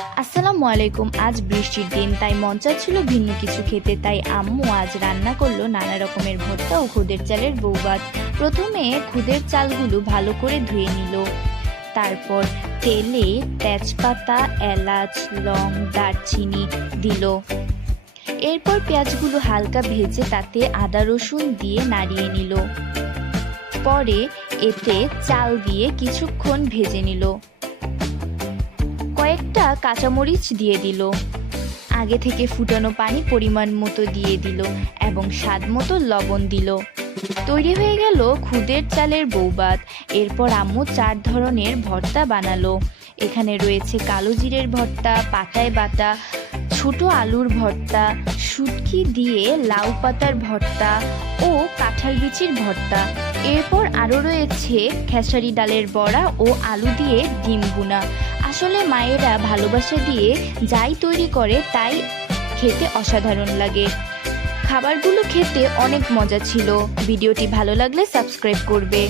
আসসালামু আলাইকুম। আজ বৃষ্টির দিন, তাই মন চাচ্ছিল ভিন্ন কিছু খেতে। তাই আম্মু আজ রান্না করলো নানা রকমের ভর্তা ও খুদের চালের বউভাত। প্রথমে খুদের চালগুলো ভালো করে ধুয়ে নিল। তারপর তেলে তেজপাতা, এলাচ, লং, দারচিনি দিল। এরপর পেঁয়াজগুলো হালকা ভেজে তাতে আদা রসুন দিয়ে নাড়িয়ে নিল। পরে এতে চাল দিয়ে কিছুক্ষণ ভেজে নিল। কয়েকটা কাঁচামরিচ দিয়ে দিল। আগে থেকে ফুটানো পানি পরিমাণ মতো দিয়ে দিল এবং স্বাদ মতো লবণ দিল। তৈরি হয়ে গেল খুদের চালের বউভাত। এরপর আম্মু 4 ধরনের ভর্তা বানালো। এখানে রয়েছে কালো জিরের ভর্তা, পাতায় বাটা ছোট আলুর ভর্তা, শুটকি দিয়ে লাউ পাতার ভর্তা ও কাঁঠাল বিচির ভর্তা। এরপর আরও রয়েছে খেসারি ডালের বড়া ও আলু দিয়ে ডিম ভুনা। আসলে মায়েরা ভালোবাসা দিয়ে যাই তৈরি করে তাই খেতে অসাধারণ লাগে। খাবারগুলো খেতে অনেক মজা ছিল। ভিডিওটি ভালো লাগলে সাবস্ক্রাইব করবে।